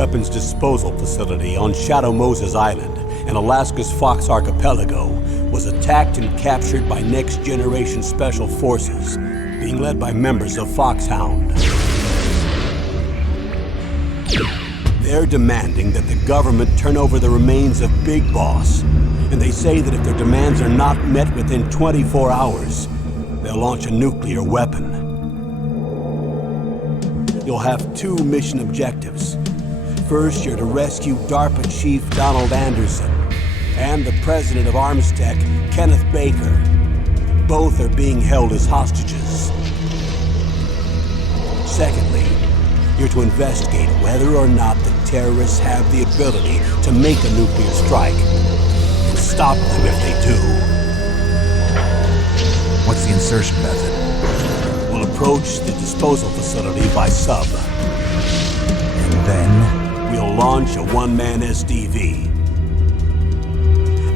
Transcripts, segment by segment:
weapons disposal facility on Shadow Moses Island in Alaska's Fox Archipelago was attacked and captured by Next Generation Special Forces, being led by members of Foxhound. They're demanding that the government turn over the remains of Big Boss, and they say that if their demands are not met within 24 hours, they'll launch a nuclear weapon. You'll have two mission objectives. First, you're to rescue DARPA Chief Donald Anderson and the president of Armstech, Kenneth Baker. Both are being held as hostages. Secondly, you're to investigate whether or not the terrorists have the ability to make a nuclear strike and stop them if they do. What's the insertion method? We'll approach the disposal facility by sub. And then? We'll launch a one-man SDV.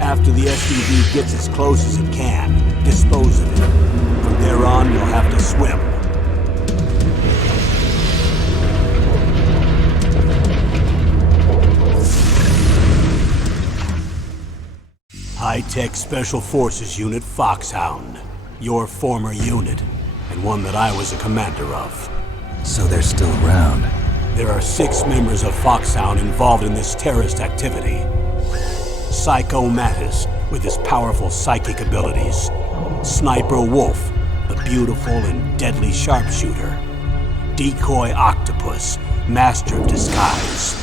After the SDV gets as close as it can, dispose of it. From there on, you'll have to swim. High-Tech Special Forces Unit Foxhound. Your former unit, and one that I was a commander of. So they're still around. There are 6 members of Foxhound involved in this terrorist activity. Psycho Mattis, with his powerful psychic abilities. Sniper Wolf, the beautiful and deadly sharpshooter. Decoy Octopus, master of disguise.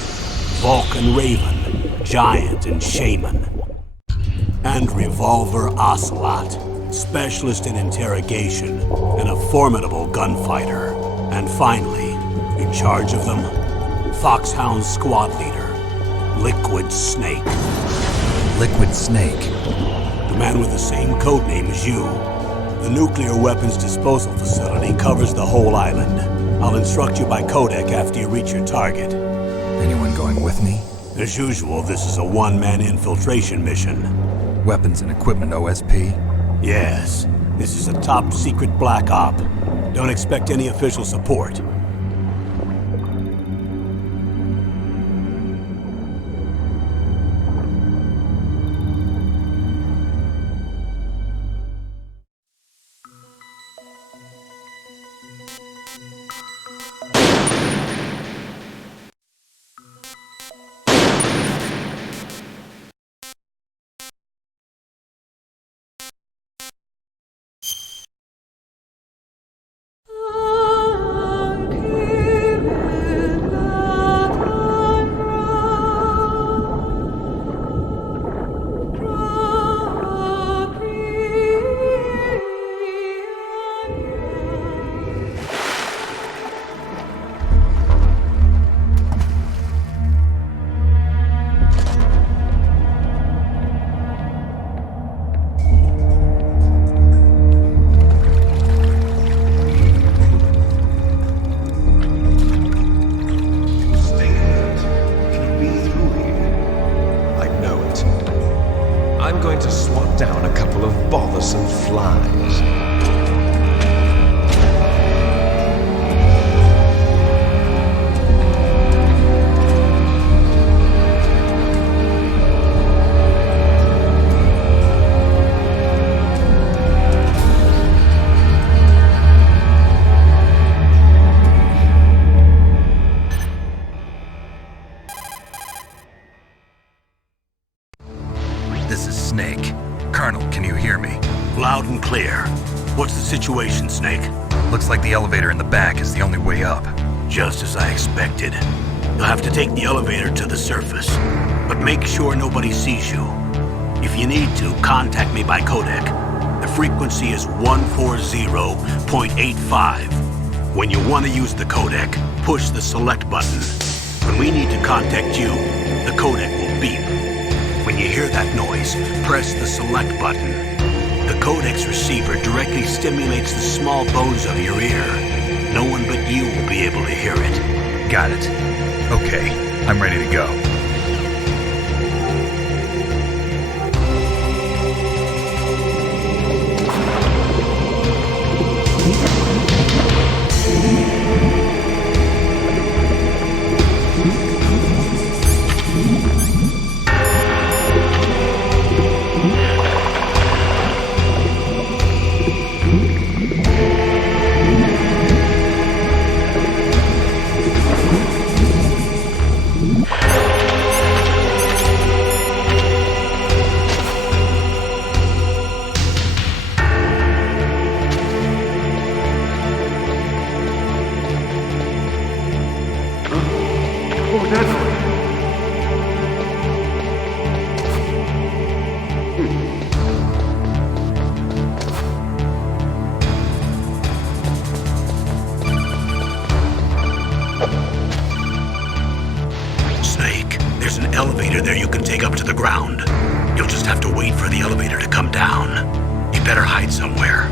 Vulcan Raven, giant and shaman. And Revolver Ocelot, specialist in interrogation and a formidable gunfighter. And finally, in charge of them, Foxhound squad leader, Liquid Snake. Liquid Snake? The man with the same codename as you. The nuclear weapons disposal facility covers the whole island. I'll instruct you by codec after you reach your target. Anyone going with me? As usual, this is a one-man infiltration mission. Weapons and equipment OSP? Yes. This is a top-secret black op. Don't expect any official support. This is Snake. Colonel, can you hear me? Loud and clear. What's the situation, Snake? Looks like the elevator in the back is the only way up. Just as I expected. You'll have to take the elevator to the surface, but make sure nobody sees you. If you need to, contact me by codec. The frequency is 140.85. When you want to use the codec, push the select button. When we need to contact you, the codec will beep. When you hear that noise, press the select button. The codec's receiver directly stimulates the small bones of your ear. No one but you will be able to hear it. Got it. Okay, I'm ready to go. elevator there you can take up to the ground. You'll just have to wait for the elevator to come down. You better hide somewhere.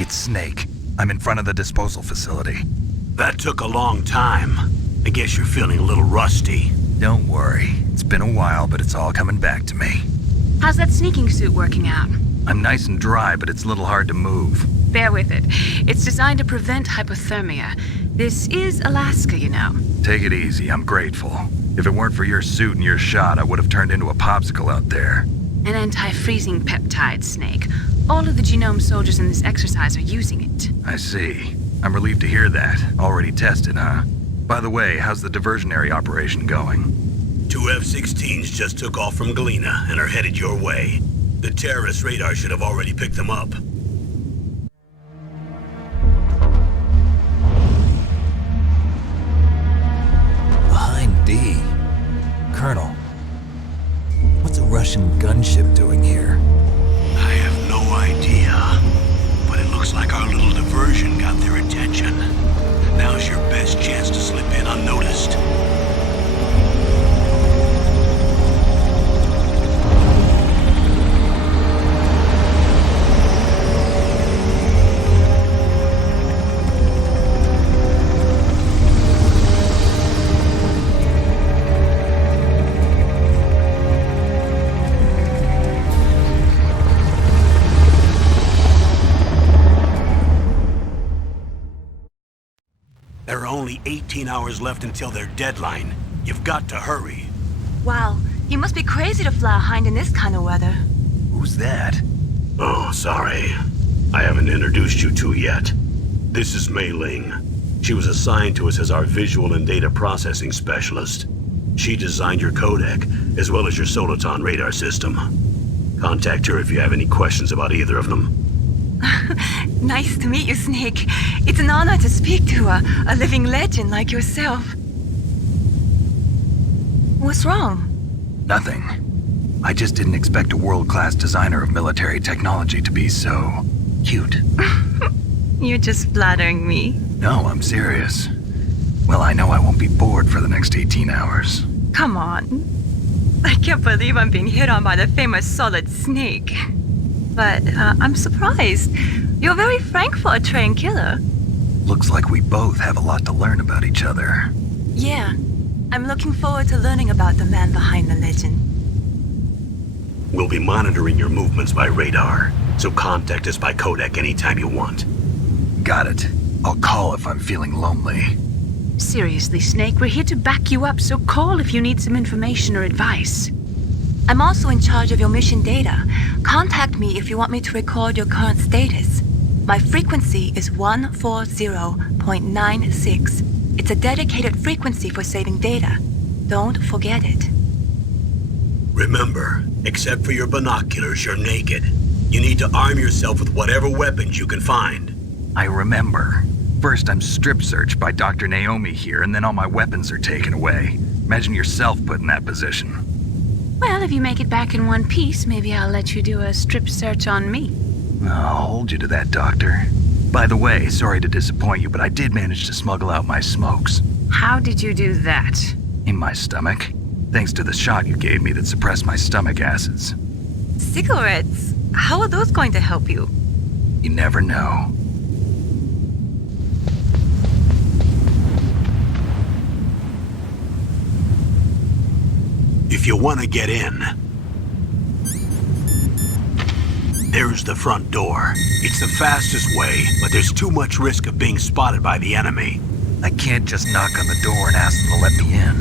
It's Snake. I'm in front of the disposal facility. That took a long time. I guess you're feeling a little rusty. Don't worry. It's been a while, but it's all coming back to me. How's that sneaking suit working out? I'm nice and dry, but it's a little hard to move. Bear with it. It's designed to prevent hypothermia. This is Alaska, you know. Take it easy. I'm grateful. If it weren't for your suit and your shot, I would have turned into a popsicle out there. An anti-freezing peptide, Snake. All of the genome soldiers in this exercise are using it. I see. I'm relieved to hear that. Already tested, huh? By the way, how's the diversionary operation going? 2 F-16s just took off from Galena and are headed your way. The terrorist radar should have already picked them up. Behind D. Colonel, what's a Russian gunship doing here? I have no idea, but it looks like our little diversion got their attention. Now's your best chance to slip in unnoticed. There are only 18 hours left until their deadline. You've got to hurry. Wow, you must be crazy to fly behind in this kind of weather. Who's that? Oh, sorry. I haven't introduced you to yet. This is Mei Ling. She was assigned to us as our visual and data processing specialist. She designed your codec, as well as your Soliton radar system. Contact her if you have any questions about either of them. Nice to meet you, Snake. It's an honor to speak to a living legend like yourself. What's wrong? Nothing. I just didn't expect a world-class designer of military technology to be so cute. You're just flattering me. No, I'm serious. Well, I know I won't be bored for the next 18 hours. Come on. I can't believe I'm being hit on by the famous Solid Snake. But I'm surprised. You're very frank for a trained killer. Looks like we both have a lot to learn about each other. Yeah. I'm looking forward to learning about the man behind the legend. We'll be monitoring your movements by radar, so contact us by codec anytime you want. Got it. I'll call if I'm feeling lonely. Seriously, Snake, we're here to back you up, so call if you need some information or advice. I'm also in charge of your mission data. Contact me if you want me to record your current status. My frequency is 140.96. It's a dedicated frequency for saving data. Don't forget it. Remember, except for your binoculars, you're naked. You need to arm yourself with whatever weapons you can find. I remember. First I'm strip searched by Dr. Naomi here, and then all my weapons are taken away. Imagine yourself put in that position. Well, if you make it back in one piece, maybe I'll let you do a strip search on me. I'll hold you to that, Doctor. By the way, sorry to disappoint you, but I did manage to smuggle out my smokes. How did you do that? In my stomach. Thanks to the shot you gave me that suppressed my stomach acids. Cigarettes? How are those going to help you? You never know. If you want to get in, there's the front door. It's the fastest way, but there's too much risk of being spotted by the enemy. I can't just knock on the door and ask them to let me in.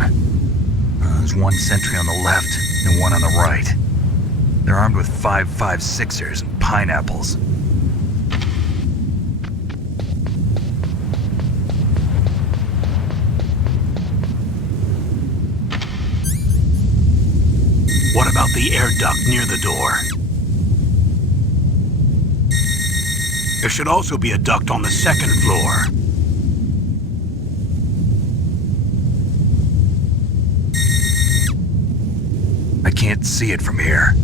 There's one sentry on the left and one on the right. They're armed with 5.56ers and pineapples. What about the air duct near the door? There should also be a duct on the second floor. I can't see it from here.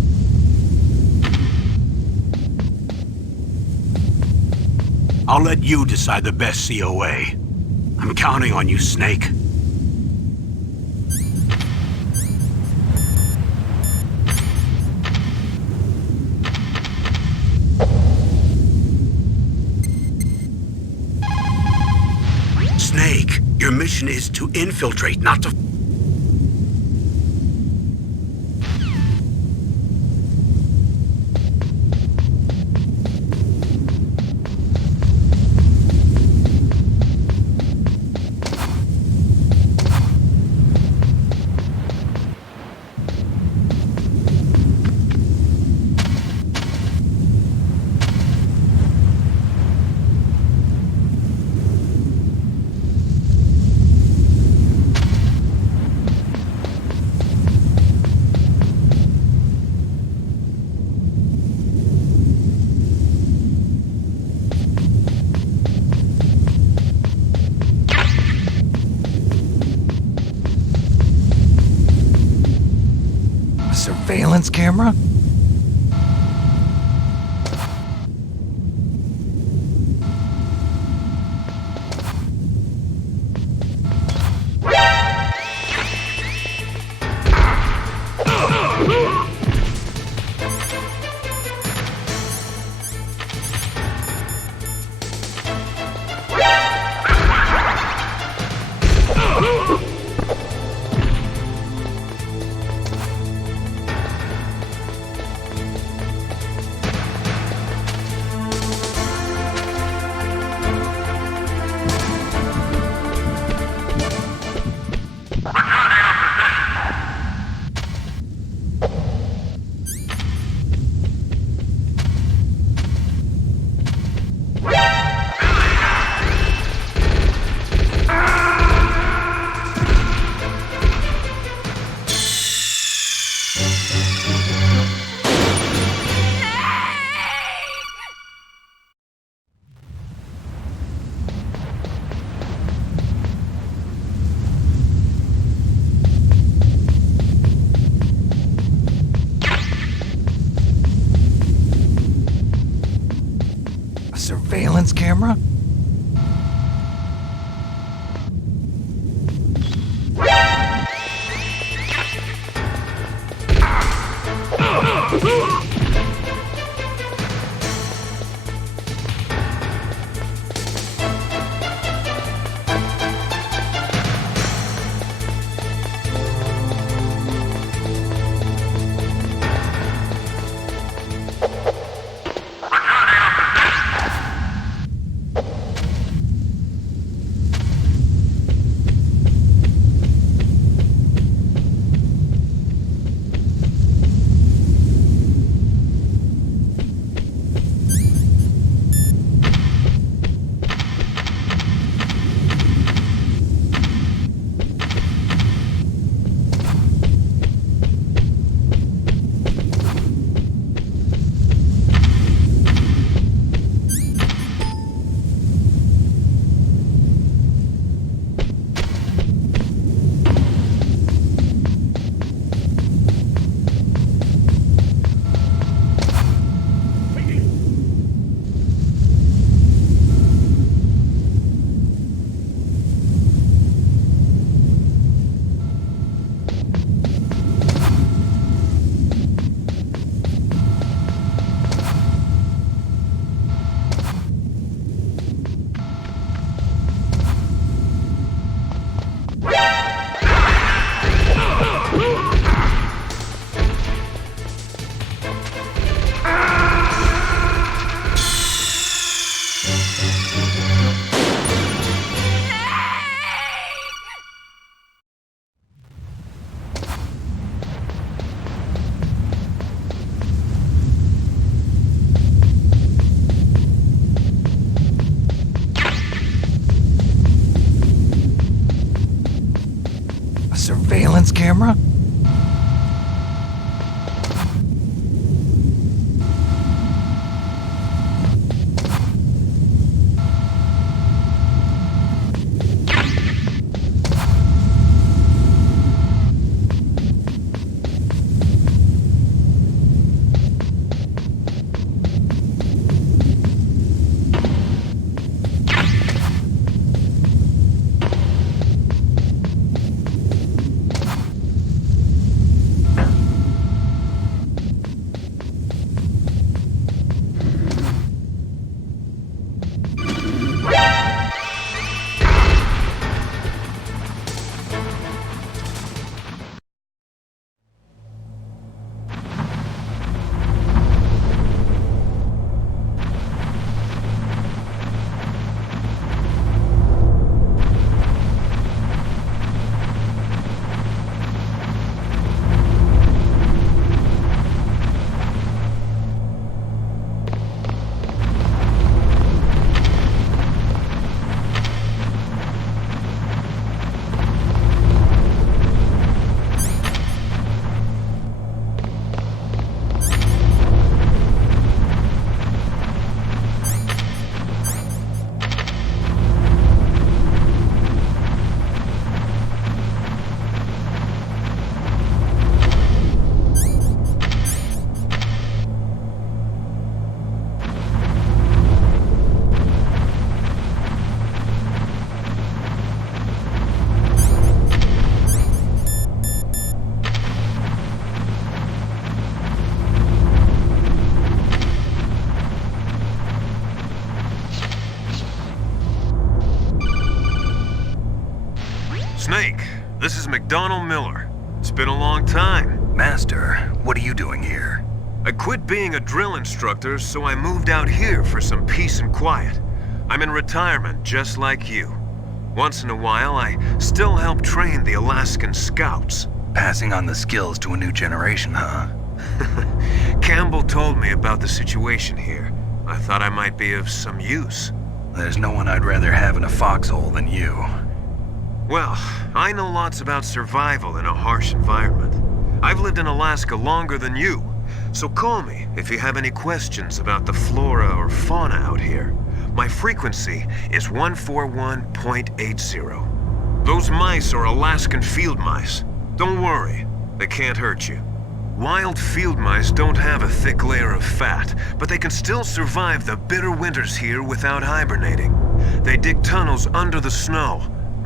I'll let you decide the best COA. I'm counting on you, Snake. mission is to infiltrate, not to... Surveillance camera? Surveillance camera? Surveillance camera? Snake, this is McDonald Miller. It's been a long time. Master, what are you doing here? I quit being a drill instructor, so I moved out here for some peace and quiet. I'm in retirement, just like you. Once in a while, I still help train the Alaskan Scouts. Passing on the skills to a new generation, huh? Campbell told me about the situation here. I thought I might be of some use. There's no one I'd rather have in a foxhole than you. Well, I know lots about survival in a harsh environment. I've lived in Alaska longer than you, so call me if you have any questions about the flora or fauna out here. My frequency is 141.80. Those mice are Alaskan field mice. Don't worry, they can't hurt you. Wild field mice don't have a thick layer of fat, but they can still survive the bitter winters here without hibernating. They dig tunnels under the snow.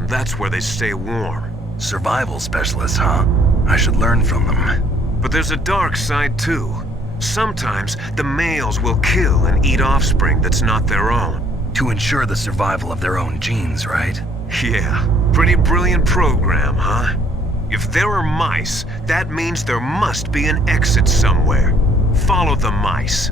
That's where they stay warm. Survival specialists, huh? I should learn from them. But there's a dark side too. Sometimes the males will kill and eat offspring that's not their own. To ensure the survival of their own genes, right? Yeah, pretty brilliant program, huh? If there are mice, that means there must be an exit somewhere. Follow the mice.